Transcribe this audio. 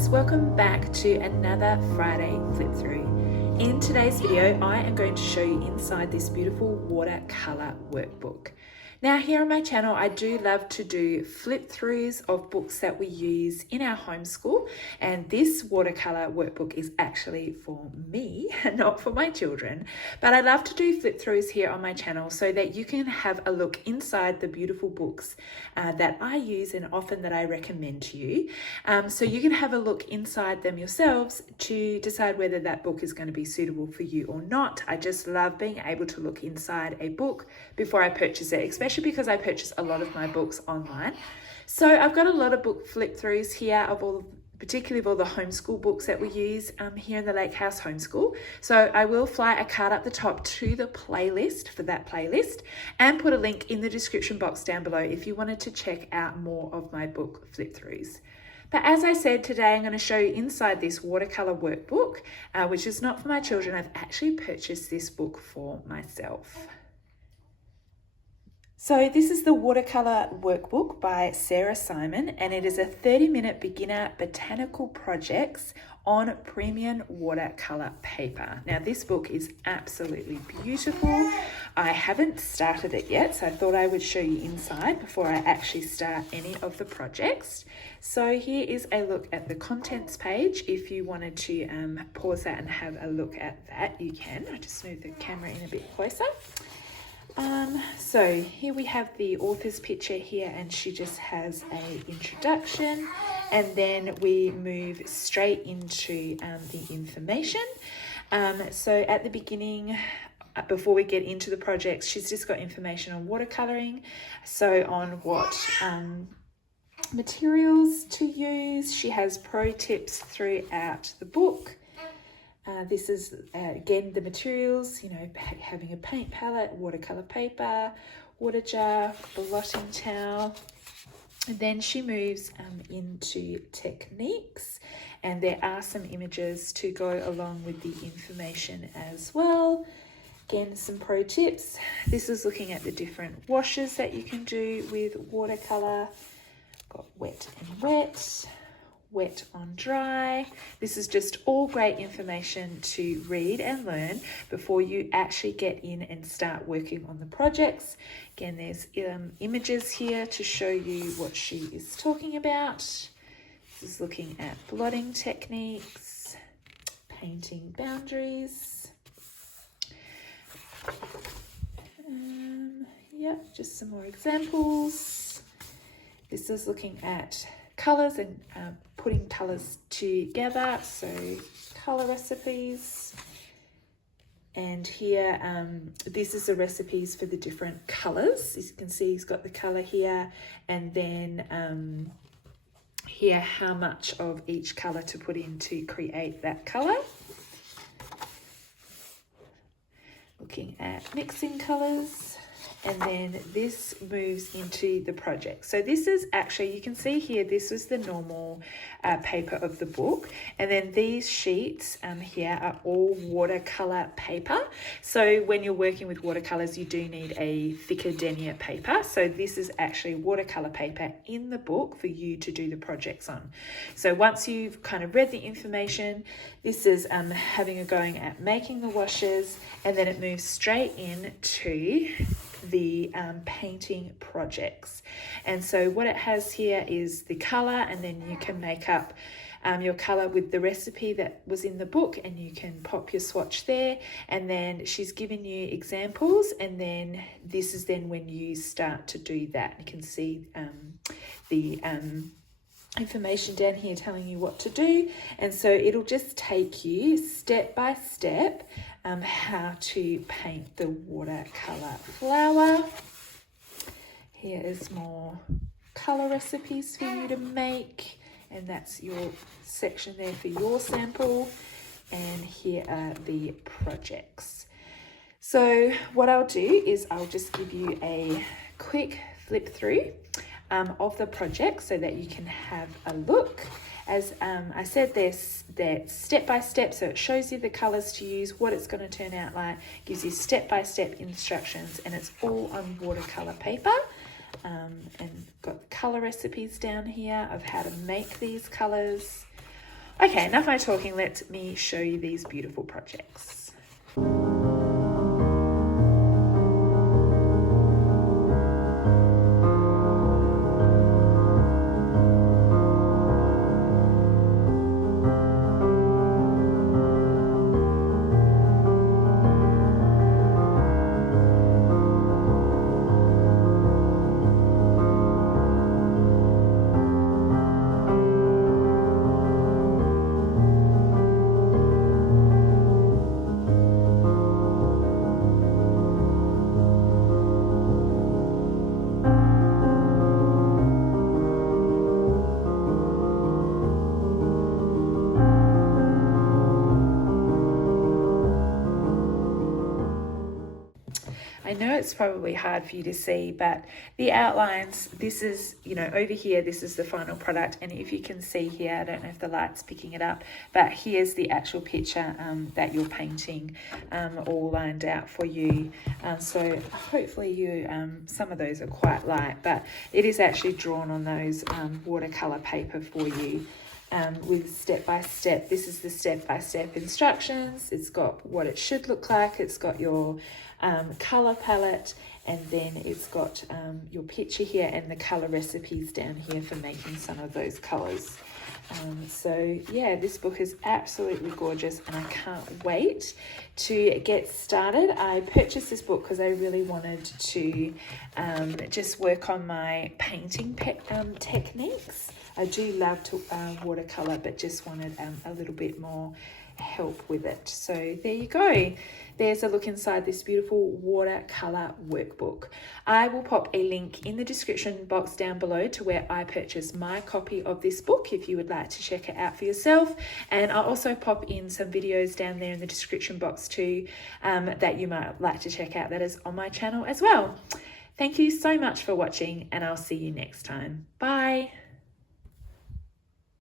friends, welcome back to another Friday flip through. In today's video, I am going to show you inside this beautiful watercolor workbook. Now here on my channel, I do love to do flip throughs of books that we use in our homeschool, and this watercolor workbook is actually for me, not for my children. But I love to do flip throughs here on my channel so that you can have a look inside the beautiful books that I use and often that I recommend to you. So you can have a look inside them yourselves to decide whether that book is going to be suitable for you or not. I just love being able to look inside a book before I purchase it, especially because I purchase a lot of my books online. So I've got a lot of book flip throughs here of particularly of all the homeschool books that we use here in the Lake House Homeschool. So I will fly a card up the top to the playlist for that playlist and put a link in the description box down below if you wanted to check out more of my book flip throughs. But as I said, today I'm going to show you inside this watercolor workbook, which is not for my children. I've actually purchased this book for myself. So this is the Watercolor Workbook by Sarah Simon, and it is a 30-minute beginner botanical projects on premium watercolor paper. Now this book is absolutely beautiful. I haven't started it yet, so I thought I would show you inside before I actually start any of the projects. So here is a look at the contents page. If you wanted to pause that and have a look at that, you can. I just move the camera in a bit closer. So here we have the author's picture here, and she just has an introduction, and then we move straight into the information. So at the beginning, before we get into the projects, she's just got information on watercoloring, so on what materials to use. She has pro tips throughout the book. This is, again, the materials, you know, having a paint palette, watercolor paper, water jar, blotting towel. And then she moves into techniques, and there are some images to go along with the information as well. Again, some pro tips. This is looking at the different washes that you can do with watercolor. Got wet and wet. Wet on dry. This is just all great information to read and learn before you actually get in and start working on the projects. Again, there's images here to show you what she is talking about. This is looking at blotting techniques, painting boundaries. Yep, just some more examples. This is looking at colors and putting colors together, so color recipes. And here this is the recipes for the different colors. As you can see, he's got the color here, and then here how much of each color to put in to create that color. Looking at mixing colors. And then this moves into the project. So this is actually, you can see here, this was the normal paper of the book. And then these sheets here are all watercolor paper. So when you're working with watercolors, you do need a thicker denier paper. So this is actually watercolor paper in the book for you to do the projects on. So once you've kind of read the information, this is having a going at making the washes, and then it moves straight into the painting projects. And so what it has here is the color, and then you can make up your color with the recipe that was in the book, and you can pop your swatch there. And then she's given you examples, and then this is then when you start to do that. You can see the information down here telling you what to do, and so it'll just take you step by step how to paint the watercolor flower. Here is more color recipes for you to make, and that's your section there for your sample. And here are the projects. So what I'll do is I'll just give you a quick flip through of the project so that you can have a look. As I said, they're step by step, so it shows you the colors to use, what it's going to turn out like, gives you step-by-step instructions, and it's all on watercolor paper. And got color recipes down here of how to make these colors. Okay, enough my talking, let me show you these beautiful projects. I know it's probably hard for you to see, but the outlines, this is, you know, over here, this is the final product. And if you can see here, I don't know if the light's picking it up, but here's the actual picture that you're painting all lined out for you. So hopefully you, some of those are quite light, but it is actually drawn on those watercolor paper for you. With step-by-step. This is the step-by-step instructions. It's got what it should look like. It's got your color palette, and then it's got your picture here and the color recipes down here for making some of those colors. So yeah, this book is absolutely gorgeous and I can't wait to get started. I purchased this book because I really wanted to just work on my painting techniques. I do love to watercolor, but just wanted a little bit more help with it. So there you go. There's a look inside this beautiful watercolor workbook. I will pop a link in the description box down below to where I purchased my copy of this book if you would like to check it out for yourself. And I'll also pop in some videos down there in the description box too that you might like to check out that is on my channel as well. Thank you so much for watching, and I'll see you next time. Bye.